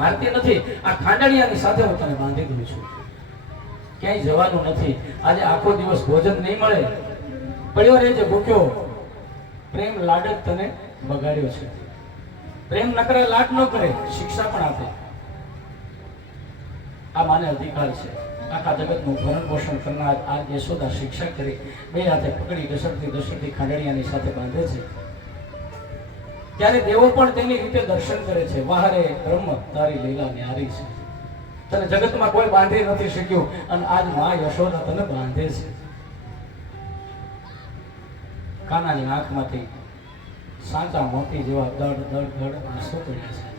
મારતી નથી. આ ખાંડણિયાની સાથે હું તને બાંધી દઉં છું. ક્યાંય જવાનું નથી. આજે આખો દિવસ ભોજન નહીં મળે. પડ્યો જે ભૂખ્યો. પ્રેમ લાડ તને બગાડ્યો છે. પ્રેમ ન કરે લાડ ન કરે, શિક્ષા પણ આપે. આ માને અધિકાર છે. આખા જગતનું ભરણ પોષણ કરનાર આ યશોદા શિક્ષા કરી બે હાથે પકડી દશરથી દશરથી ખાંડણિયાની સાથે બાંધે છે. ત્યારે દેવો પણ તેની રીતે દર્શન કરે છે. વાહરે બ્રહ્મ, તારી લીલા ન્યારી છે. તને જગતમાં કોઈ બાંધી નથી શક્યું. અને આજમાં યશોદા તને બાંધે છે. કાનાની આંખમાંથી સાચા મોતી જેવા દડ દડ દડ આંસુ પડ્યા છે.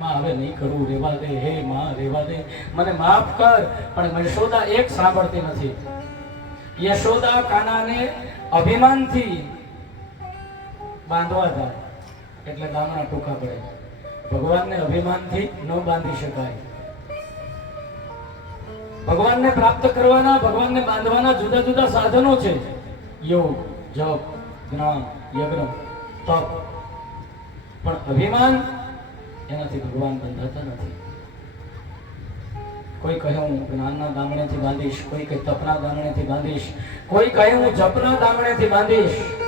માં, હવે નહીં કરવું. રેવા દે, હે માં, રેવા દે. મને માફ કર, પણ યશોદા એક સાંભળતી નથી. યશોદા કાનાને અભિમાનથી બાંધવા જાય, એટલે ગામના ટૂંકા પડે. ભગવાનને અભિમાનથી ન બાંધી શકાય. ભગવાનને પ્રાપ્ત કરવાના, ભગવાનને બાંધવાના જુદા જુદા સાધનો છે. યોગ, જપ, જ્ઞાન, યજ્ઞ, તપ. પણ અભિમાન એનાથી ભગવાન બંધાતા નથી. કોઈ કહે હું જ્ઞાનના દામણેથી બાંધીશ, કોઈ કહે તપના દામણેથી બાંધીશ, કોઈ કહે હું જપના દામણેથી બાંધીશ.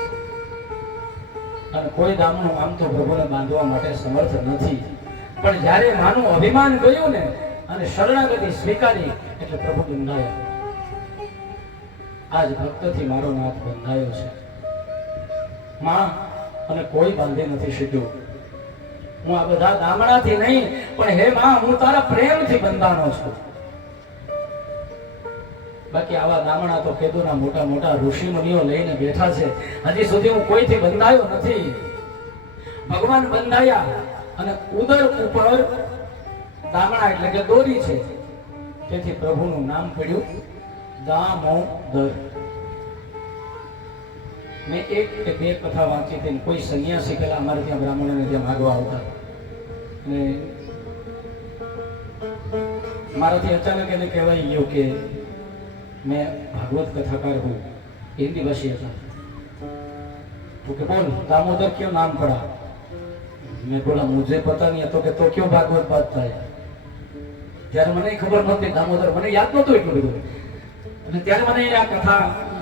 અને કોઈ ગામનું આમ તો પ્રભુને બાંધવા માટે સમર્થ નથી. પણ જ્યારે માનું અભિમાન ગયું ને, અને શરણાગતિ સ્વીકારી, એટલે પ્રભુ બંધાયો. આજ ભક્તથી મારો નાથ બંધાયો છે. માં, અને કોઈ બાંધી નથી સીધું હું આ બધા ગામડાથી નહીં, પણ હે માં, હું તારા પ્રેમથી બંધાણો છું. બાકી આવા દામણા તો કેદુના મોટા મોટા ઋષિ મુનિઓ લઈને બેઠા છે. હજી સુધી હું કોઈથી બંધાયો નથી. ભગવાન બંધાયા અને ઉદર ઉપર દામણા એટલે કે દોરી છે. તેથી પ્રભુનું નામ પડ્યું દામોદર. મેં એક કે બે કથા વાંચી હતી કોઈ સંન્યાસી પેલા અમારે ત્યાં બ્રાહ્મણોને ત્યાં માગવા આવતા. અને મારાથી અચાનક એને કહેવાય ગયું કે मैं भागवत कथाकार हूँ हिंदी भाषी था तो के बोल दामोदर क्यों नाम पड़ा मैं बोला मुझे पता नहीं है तो के तो क्यों भागवत बांधता है ત્યારે મને ખબર નહોતી દામોદર મને યાદ નહોતું એટલું બધું અને ત્યારે મને આ કથા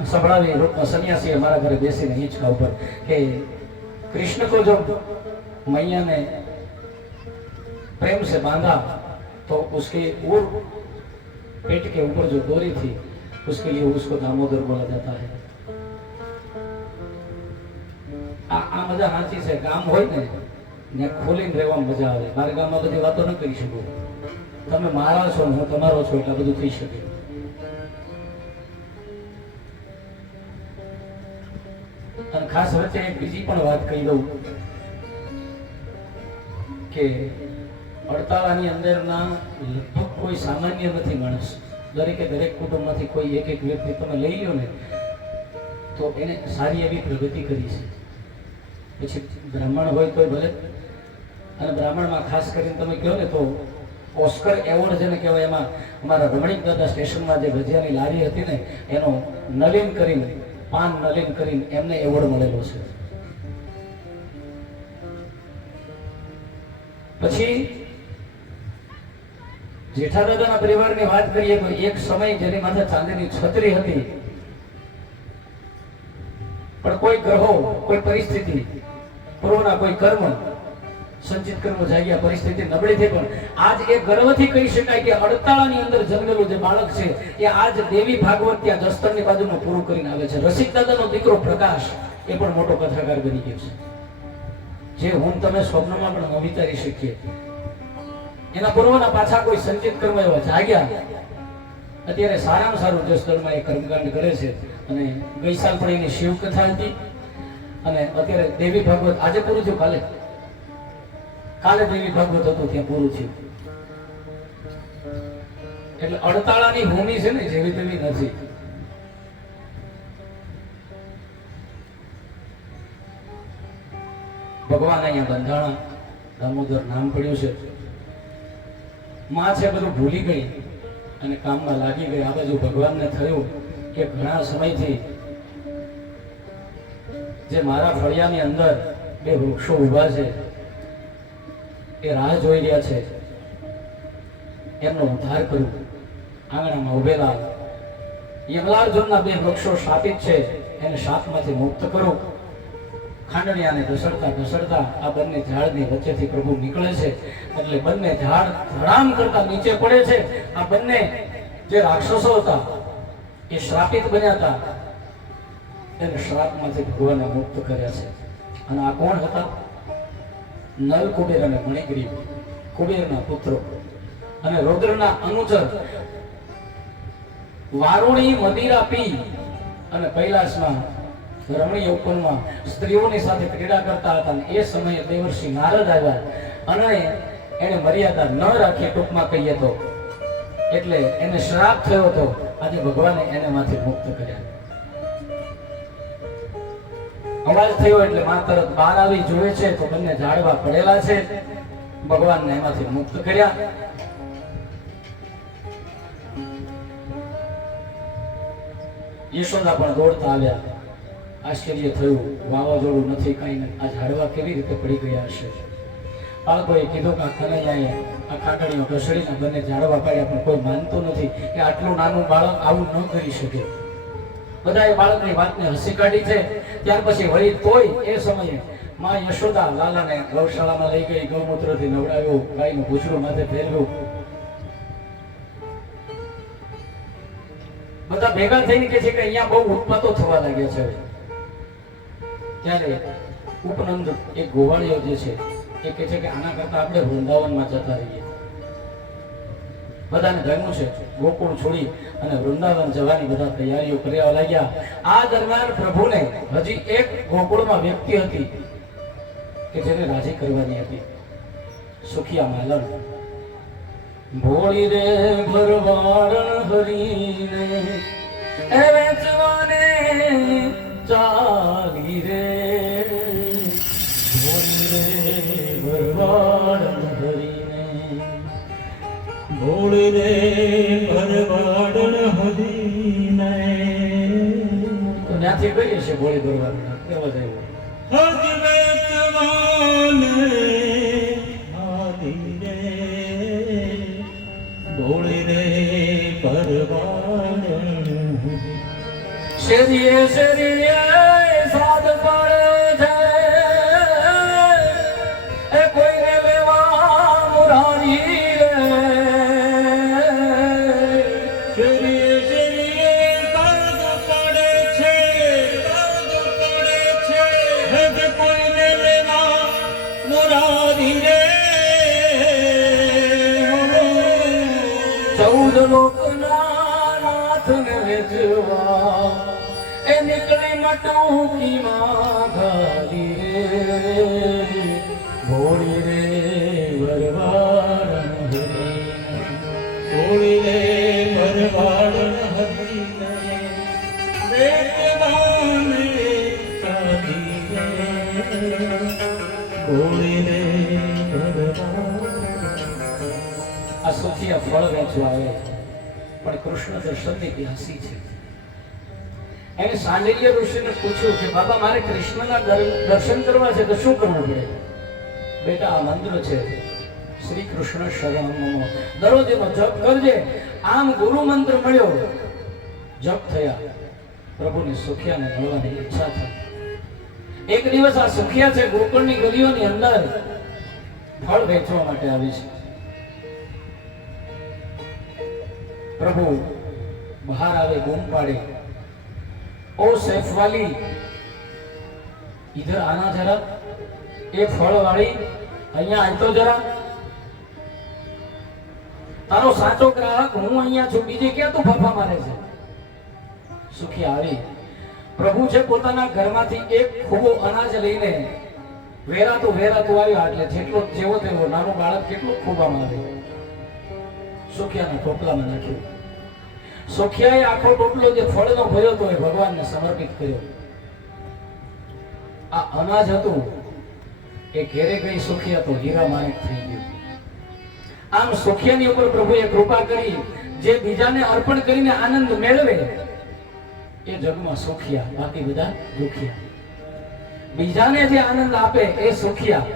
સંભળાવી સન્યાસી અમારા ઘરે બેસીને હિંચકા ઉપર કે कृष्ण को जब मैया ने प्रेम से बांधा तो उसके और पेट के ऊपर जो डोरी थी उसके लिए उसको दामोदर बोला जाता है આ આ મજા સાચી છે ગામ હોય ને ત્યાં ખોલીને રહેવામાં મજા આવે મારા ગામમાં બધી વાતો ન કરી શકું તમે મારા છો ને હું તમારો છો એટલે બધું થઈ શકે અને ખાસ વચ્ચે એક બીજી પણ વાત કહી દઉં કે અડતાળાની અંદરના લગભગ કોઈ સામાન્ય નથી માણસ દરેકે દરેક કુટુંબમાંથી કોઈ એક એક વ્યક્તિ તમે લઈ લો ને, તો એને સારી એવી પ્રગતિ કરી છે પછી બ્રાહ્મણ હોય તોય ભલે. અને બ્રાહ્મણમાં ખાસ કરીને તમે કહો ને તો ઓસ્કર એવોર્ડ જેને કહેવાય, એમાં અમારા રમણીક દાદા સ્ટેશનમાં જે ભજીયાની લારી હતી ને, એનો નલિન કરીને, પાન નલિન કરીને એમને એવોર્ડ મળેલો છે. પછી જેઠાદાદાના પરિવારની વાત કરીએ તો એક સમય જેની માથે ચાંદીની છત્રી હતી. પણ કોઈ ગ્રહો, કોઈ પરિસ્થિતિ, પૂર્વના કોઈ કર્મ, સંચિત કર્મ જાગ્યા, પરિસ્થિતિ નબળી થઈ પણ આજ એ ગર્વથી કહી શકાય કે અડતાળાની અંદર જન્મેલું જે બાળક છે, એ આજ દેવી ભાગવત ત્યાં જસ્તરની બાજુમાં પૂરું કરીને આવે છે. રસિક દાદાનો દીકરો પ્રકાશ એ પણ મોટો કથાકાર બની ગયો છે. જે હું તમે સ્વપ્નમાં પણ ન વિચારી શકીએ. એના પૂર્વના પાછા કોઈ સંચિત કર્મ એવા જાગ્યા અત્યારે સારામાં સારું જસદણમાં એ કર્મકાંડ કરે છે અને ગઈ સાલ પણ એની શિવ કથા હતી. અને અત્યારે દેવી ભાગવત આજે પૂરું થયું કાલે? કાલે દેવી ભાગવત હતું, ત્યાં પૂરું થયું. એટલે અડતાળાની ભૂમિ છે ને, જેવી તેવી નથી. ભગવાન અહીંયા બંધાણા, દામોદર નામ પડ્યું છે. માં છે, બધું ભૂલી ગઈ અને કામમાં લાગી ગઈ. આ બાજુ ભગવાનને થયું કે ઘણા સમયથી જે મારા ફળિયાની અંદર બે વૃક્ષો ઊભા છે, એ રાહ જોઈ રહ્યા છે. એમનો ઉદ્ધાર કરું. આંગણામાં ઉભેલા યમલાર્જુનના બે વૃક્ષો શાપિત છે. એને શાપમાંથી મુક્ત કરો. ખાંડણિયાને ઘસડતા ઘસડતા આ બંને ઝાડની વચ્ચેથી પ્રભુ નીકળે છે. એટલે બંને ઝાડ ધડામ કરતા નીચે પડે છે. આ બંને જે રાક્ષસો હતા, એ શ્રાપિત બન્યા હતા. એને શ્રાપમાંથી ભગવાને મુક્ત કર્યા છે. અને આ કોણ હતા? નલ કુબેર અને મણિગ્રીવ, કુબેરના પુત્રો. અને રુદ્રના અનુચર. વારુણી, મદિરા, પી અને કૈલાસમાં રમણીય ઉપવનમાં સ્ત્રીઓની સાથે ક્રીડા કરતા હતા એ સમયે દેવર્ષિ નારદ આવ્યા અને એને મર્યાદા ન રાખી ટૂંકમાં કહીએ તો. એટલે એને શ્રાપ થયો હતો. આજે ભગવાને એને માંથી મુક્ત કર્યા. અવાજ થયો એટલે માં તરત બહાર આવી જોવે છે તો બંને ઝાડવા પડેલા છે. ભગવાનને એમાંથી મુક્ત કર્યા. યશોદા પણ દોડતા આવ્યા. આશ્ચર્ય થયું. વાવાઝોડું નથી, કાંઈ આ ઝાડવા કેવી રીતે પડી ગયા હશે? બાળકોએ કીધું કે આ કનૈયાએ આ કાકડીઓ ઘસડીને બંને ઝાડવા પાડ્યા, પણ કોઈ માનતું નથી કે આટલું નાનું બાળક આવું ન કરી શકે. બધાએ બાળકની વાતને હસી કાઢી છે. ત્યાર પછી વળી તોય એ સમયે માં યશોદા લાલાને ગૌશાળામાં લઈ ગઈ, ગૌમૂત્રથી નવડાવ્યું, ગાયનું ભૂસરું માથે ફેરવ્યું. બધા ભેગા થઈને કે છે કે અહીંયા બહુ ઉત્પાતો થવા લાગ્યા છે. ત્યારે ઉપનંદ એ ગોવાળીઓ જે છે, એ કહે છે કે આના કરતા આપણે વૃંદાવનમાં જતા રહીએ. બધાને ધર્મ છે. ગોકુળ છોડી અને વૃંદાવન જવાની બધા તૈયારીઓ કર્યા લાગ્યા. આ દરમિયાન પ્રભુને હજી એક ગોકુળમાં વ્યક્તિ હતી કે જેને રાજી કરવાની હતી. સુખિયા માલણ. ભોળી રે ભરવાડ હરીને એ વેચવાને ચાલી ભોળ રે ભરવાડણ હદીને. તો ત્યાંથી કહીએ છે ભોળી ભરવાડ કેવો જાય ભરવાડણ શેરીએ શેરીએ સાદ પડે ચૌદ લોકના નાથને વેચવા. એ નીકળી મટુકી માં આ ફળ વેચવા આવે પણ કૃષ્ણ દર્શનની પ્યાસી છે. એને સાંડલ્ય ઋષિને પૂછ્યું કે, બાબા, મારે કૃષ્ણના દર્શન કરવા છે તો શું કરવું પડે? બેટા, આ મંત્ર છે. શ્રી કૃષ્ણ શરણમનો દરરોજ એનો જપ કરજે. આમ ગુરુ મંત્ર મળ્યો. જપ થયા. પ્રભુની સુખિયાને મળવાની ઈચ્છા થઈ. એક દિવસ આ સુખિયા છે ગોકુળની ગલીઓની અંદર ફળ વેચવા માટે આવી છે. પ્રભુ, બહાર આવે બૂમ પાડે. ઓ સૈફ વાલી ઇધર આના જરા, એ ફળ વાળી અહીંયા આવતો જરા. તારો સાચો ગ્રાહક હું અહીંયા છું, બીજે ક્યાં તું ફાફા મારે છે? સુખી આવી. પ્રભુ છે પોતાના ઘરમાંથી એક ખૂબો અનાજ લઈને વેરાતું વેરાતું આવ્યો, એટલે જેટલો જેવો તેવો નાનો બાળક કેટલો ખૂબામાં આવે સુખિયાના ટોપલામાં નાખ્યું. સુખિયાએ આખો ટોપલો જે ફળનો ભર્યો હતો એ ભગવાનને સમર્પિત કર્યો. આ અનાજ હતું, એ ઘેરે ગઈ સુખિયા તો હીરા માણિક થઈ ગયું. આમ સુખિયાની ઉપર પ્રભુએ કૃપા કરી, જે બીજાને અર્પણ કરીને આનંદ મેળવે, એ જગમાં સુખિયા, બાકી બધા દુખિયા. બીજાને જે આનંદ આપે એ સુખિયા.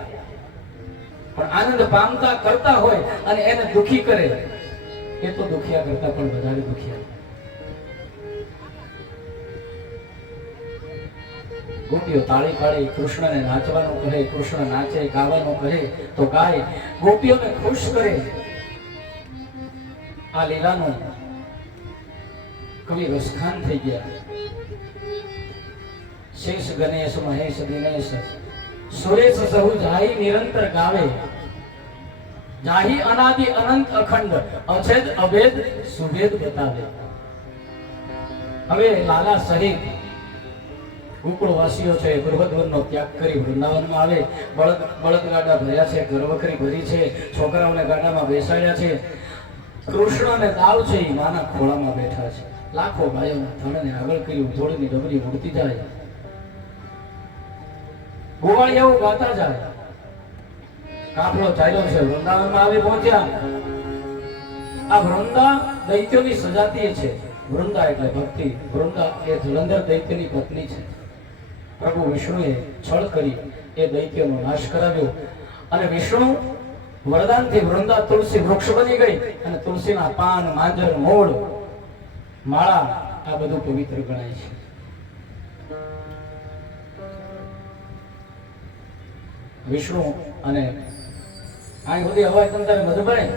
પણ આનંદ પામતા કરતા હોય અને એને દુખી કરે. એ તો દુખિયા કરતા પણ વધારે દુખિયા. ગોપીઓ તાળી પાડે કૃષ્ણને નાચવાનું કહે, કૃષ્ણ નાચે, ગાવાનું કહે, તો ગાય ગોપીઓને ખુશ કરે. આ લીલાનું કવિ રસખાન થઈ ગયા. શેષ ગણેશ, મહેશ દિનેશ સુરેશ સહુ જાય નિરંતર ગાવે. જાહી અનાદિ અનંત અખંડ, અછેદ, અભેદ, સુભેદ બતાવે. હવે લાલા સહિત ગોકુળ વાસીઓ છે ગર્ભધ્વનનો ત્યાગ કરી વૃંદાવનમાં આવે. બળદ બળદગાડા ભર્યા છે ગર્વખરી ભરી છે, છોકરાઓને ગાડામાં બેસાડ્યા છે. કૃષ્ણ અને દાવ છે, એ માના ખોળામાં બેઠા છે. લાખો ગાયોના થણને આગળ કર્યું ધૂળની ડબરી ઉડતી જાય. ગોવાળિયાઓ ગાતા જાય. કાફલો ચાલ્યો છે. વૃંદાવનમાં આવી પહોંચ્યા. આ વૃંદા દૈત્યોની સજાતીય છે. વૃંદા એટલે ભક્તિ. વૃંદા એ જલંધર દૈત્યની પત્ની છે. પ્રભુ વિષ્ણુએ છળ કરી એ દૈત્યનો નાશ કરાવ્યો. અને વિષ્ણુ વરદાનથી વૃંદા તુલસી વૃક્ષ બની ગઈ અને તુલસીના પાન, માંજર, મૂળ, માળા આ બધું પવિત્ર ગણાય છે. વિષ્ણુ અને અહીં સુધી હવાઈ તંત્ર મધુભાઈ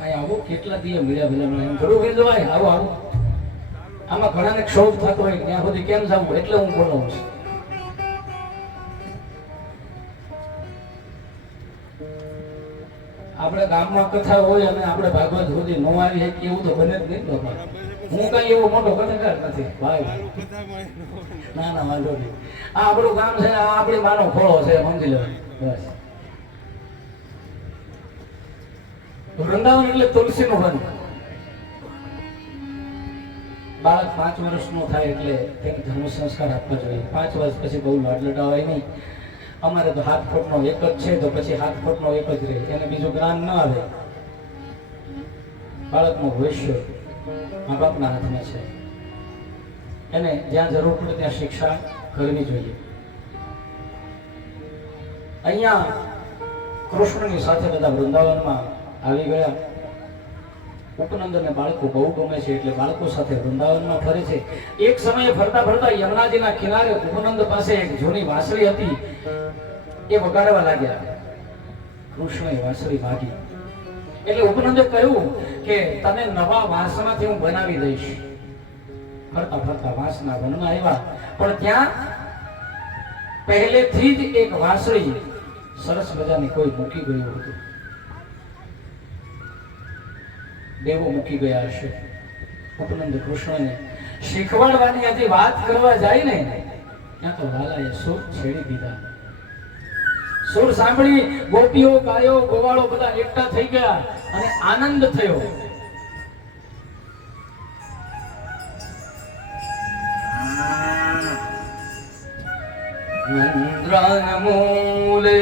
અહીં આવું, કેટલા દિયે મળ્યા ભલા એમ થોડું વિંદવાય આવો આવો. આમાં ઘણાને ક્ષોભ થતો હોય, ત્યાં સુધી કેમ જવું? એટલે હું બોલું છું. આપણે ગામમાં કથા હોય અને આપણે ભાગવત સુધી નો આવી શકીએ એવું તો બને જ નહીં લોકો હું કઈ એવો મોટો કથાકાર નથી. ભાઈ ના ના, વાંધો નહીં. આ આપણું ગામ છે, આ આપણી માનો ખોળો છે સમજી લેવાનું બસ. વૃંદાવન એટલે તુલસીનું વન. બાળક પાંચ વર્ષનું થાય એટલે તેને ધર્મ સંસ્કાર આપવો જોઈએ. પાંચ વર્ષ પછી બહુ લાડલડા હોય નહીં. અમારે તો હાથ ફૂટનો એક જ છે, તો પછી હાથ ફૂટનો એક જ રહે. એને બીજું જ્ઞાન ન આવે. બાળકનું ભવિષ્ય મા બાપના હાથમાં છે. એને જ્યાં જરૂર પડે ત્યાં શિક્ષા કરવી જોઈએ. અહીંયા કૃષ્ણની સાથે બધા વૃંદાવનમાં આવી ગયા. ઉપનંદનને બાળકો બહુ ગમે છે એટલે બાળકો સાથે વૃંદાવનમાં ફરે છે. એક સમયે ફરતા ફરતા યમુનાજીના કિનારે ઉપનંદ પાસે એક જૂની વાંસળી હતી. એ વગાડવા લાગ્યા. કૃષ્ણએ વાંસળી માગી. એટલે ઉપનંદે કહ્યું કે તને નવા વાંસમાંથી હું બનાવી દઈશ. ફરતા ફરતા વાંસના વનમાં આવ્યા. પણ ત્યાં પહેલેથી જ એક વાંસળી સરસ મજાની કોઈ મૂકી ગયું હતું. દેવો મૂકી ગયા હશે. ઉપનંદ કૃષ્ણને શીખવાડવાની હતી વાત કરવા જાય ને, ત્યાં તો લાલાએ સુર છેડી દીધા. સુર સાંભળી ગોપીઓ ગાયો ગોવાળો બધા એકઠા થઈ ગયા અને આનંદ થયો. મૂલે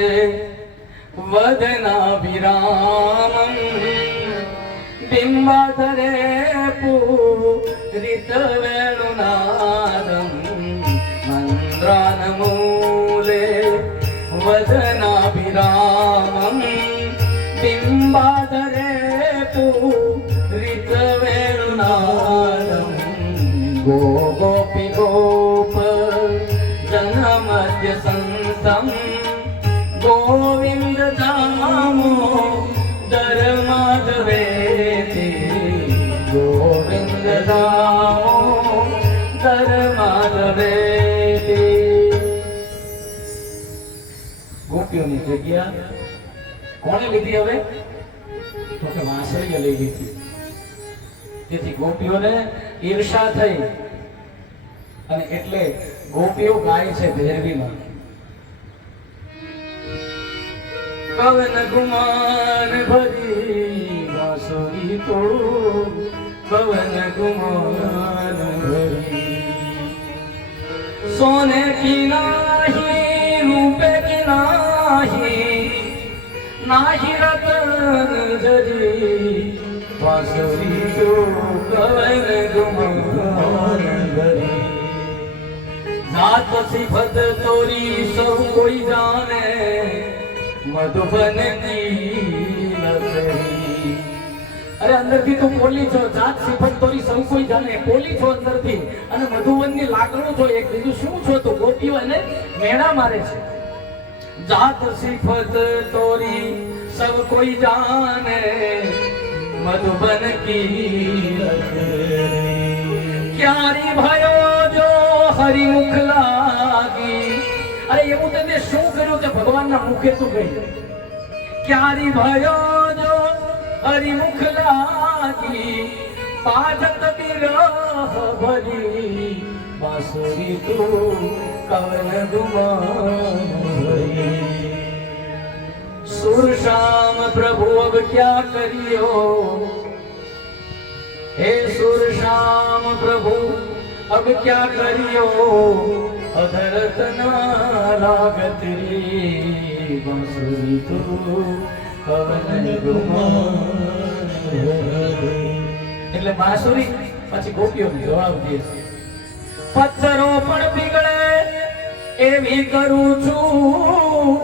વદનાભિરામમ बिम्बादरेपु ऋतवेणुनारम् मन्द्रानमूले वदनाविरामम् बिम्बादरेपु ऋतवेणुनारं गो गोपि गोप जनमद्य सं गोविन्द ગોપીઓની જગ્યા કોણે લીધી હવે? તો કે વાંસળીએ લઈ લીધી તેથી ગોપીઓને ઈર્ષા થઈ. અને એટલે ગોપીઓ ગાય છે ભેરવીમાં. કવન ગુમાન ભરી વાંસળી તોડું. કવન ગુમાન सोने રૂપે કી નાહી નાહી રતન જરી વાંસળી તોડું કવન ગુમાન ભરી નાથ સિફત તોરી સૌ કોઈ જાણે મધુબન કી લખી અરે અંદરથી તું પોલી છો, જાત સિફત તોરી સૌ કોઈ જાણે. પોલી છો અંદરથી. અને મધુવનની લાકડું છો એક. બીજું શું છો તું? ગોપીઓ એને મેણા મારે છે. જાત સિફત તોરી સૌ કોઈ જાણે. મધુબન કી ક્યારી ભયો જો હરિમુખ લાગી. અરે એવું તને શું કર્યું કે ભગવાનના મુખે તું ગઈ? ક્યારી ભયો જો હરિમુખ લાગી પાદત વિરહ ભરી, બાંસુરી તું કવન ગુમાન ભરી. સુર શામ પ્રભુ અબ ક્યા કરિયો? હે સુર શામ પ્રભુ, અબ ક્યા કરિયો? અધરત ના લાગત રે, બાંસુરી તું એટલે બાંસુરી, પછી ગોપીઓ જવાબ દે. પથ્થરો પણ પીગળે, એવી કરું છું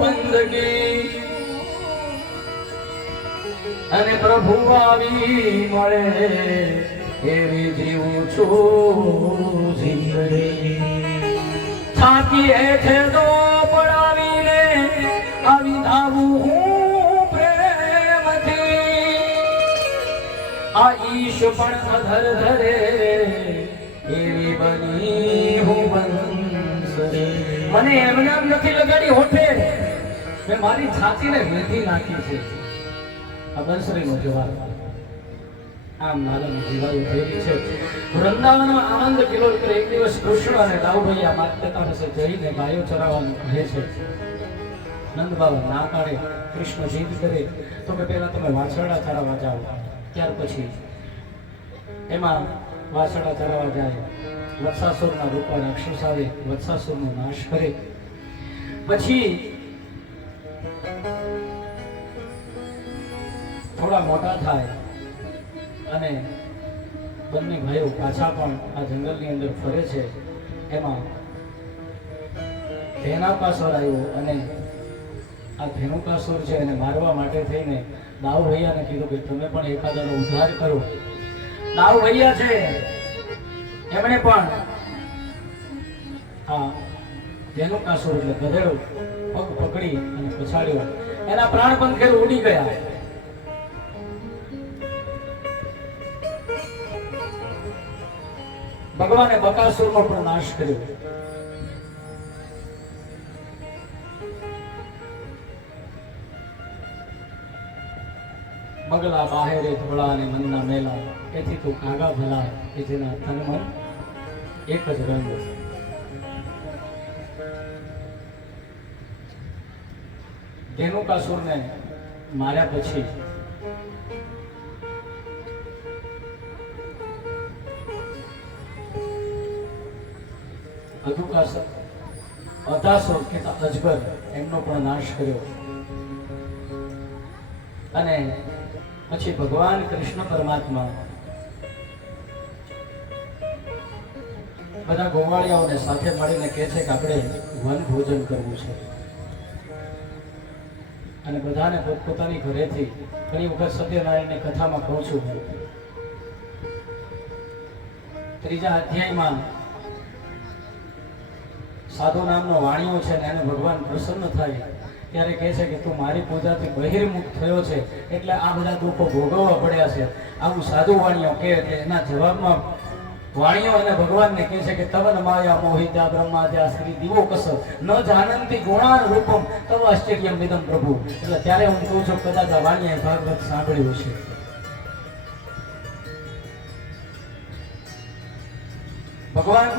અને પ્રભુ આવી મળે, એવી જીવું છું. જિંદગી છાતી હે છે પડાવીને આ ઈશ પણ અધર ધરે, એવી બની હું બંસરે મને એમ નથી લગાડી હોઠે. મેં મારી છાતીને વેધી નાખી છે. આ બંસરીનો જવાબ. આમ ફેરી છે. વૃંદાવનમાં આનંદ કિલોમીટર એક દિવસ કૃષ્ણ અને જઈને ગાયો ચરાવવાનું કહે નંદ બાબા ના કાઢે કૃષ્ણ જીત કરે. તો કે પહેલા તમે વાછરડા ચરાવવા જાઓ. ત્યાર પછી એમાં વાસણા ચરાવવા જાય, વત્સાસુરના રૂપા રાક્ષસ આવે, વત્સાસુરનો નાશ કરે. પછી થોડા મોટા થાય અને બંને ભાઈઓ પાછા પણ આ જંગલની અંદર ફરે છે. એમાં ધેનુકાસુર આવ્યો અને આ ધેનુકાસુર છે એને મારવા માટે થઈને દાવ ભૈયાને કીધું કે તમે પણ એકાદાનો ઉદ્ધાર કરો. દાવ ભૈયા છે. એમણે પણ આ ધેનુકાસુર એટલે ગધેડો પગ પકડી અને પછાડ્યો. એના પ્રાણ પંખેર ઉડી ગયા. ભગવાને બકાસુરનો પણ નાશ કર્યો. બગલા બાહેરે ધોળા અને મનના મેલા. એથી તું કાગા ભલા કે જેના તનમાં એક જ રંગ ધેનુકાસુરને માર્યા પછી અધુકાસર, અધાસુર કે અજગર, એમનો પણ નાશ કર્યો. અને પછી ભગવાન કૃષ્ણ પરમાત્મા. બધા ગોવાળિયાઓને સાથે મળીને કહે છે કે આપણે વન ભોજન કરવું છે. અને બધાને પોતપોતાની ઘરેથી ઘણી વખત સત્યનારાયણની કથામાં કહું છું. ત્રીજા અધ્યાયમાં સાધુ નામનો વાણીઓ છે ને એને ભગવાન પ્રસન્ન થાય. ત્યારે કહે છે કે તું મારી પૂજાથી બહિર્મુખ થયો છે, એટલે આ બધા દુઃખો ભોગવવા પડ્યા છે. આવું સાધુ વાણીઓ કહે એટલે એના જવાબમાં વાણીઓ અને ભગવાનને કહે છે કે તવન માયા મોહિતા બ્રહ્માદ્યા શ્રી દિવો કસ ન જાનંતી ગુણાન રૂપમ, તવ આશ્ચર્યમ વિદમ પ્રભુ. એટલે ત્યારે હું કહું છું કદાચ આ વાણીએ ભાગવત સાંભળ્યું છે ભગવાન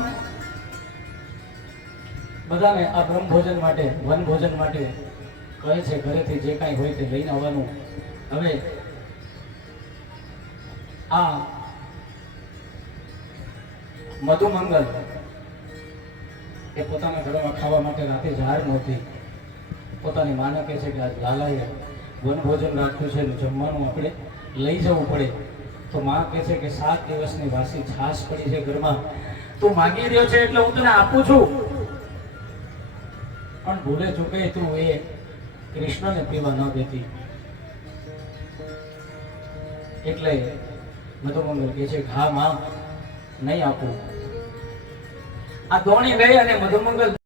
બધાને આ બ્રહ્મ ભોજન માટે વન ભોજન માટે કહે છે, ઘરેથી જે કાંઈ હોય તે લઈને આવવાનું. હવે આ મધુમંગલ એ પોતાના ઘરમાં ખાવા માટે રાતે જાહેર નહોતી. પોતાની માને કહે છે કે આજ લાલાએ વન ભોજન રાખ્યું છે જમવાનું આપણે લઈ જવું પડે. તો માં કહે છે કે સાત દિવસની વાસી છાશ પડી છે ઘરમાં. તું માગી રહ્યો છે એટલે હું તને આપું છું. પણ ભૂલે ચૂકે તું એ કૃષ્ણને પીવા ન દેતી. એટલે મધુમંગલ કહે છે, ઘા માં નહીં આપું. આ દોણી ગઈ અને મધુમંગલ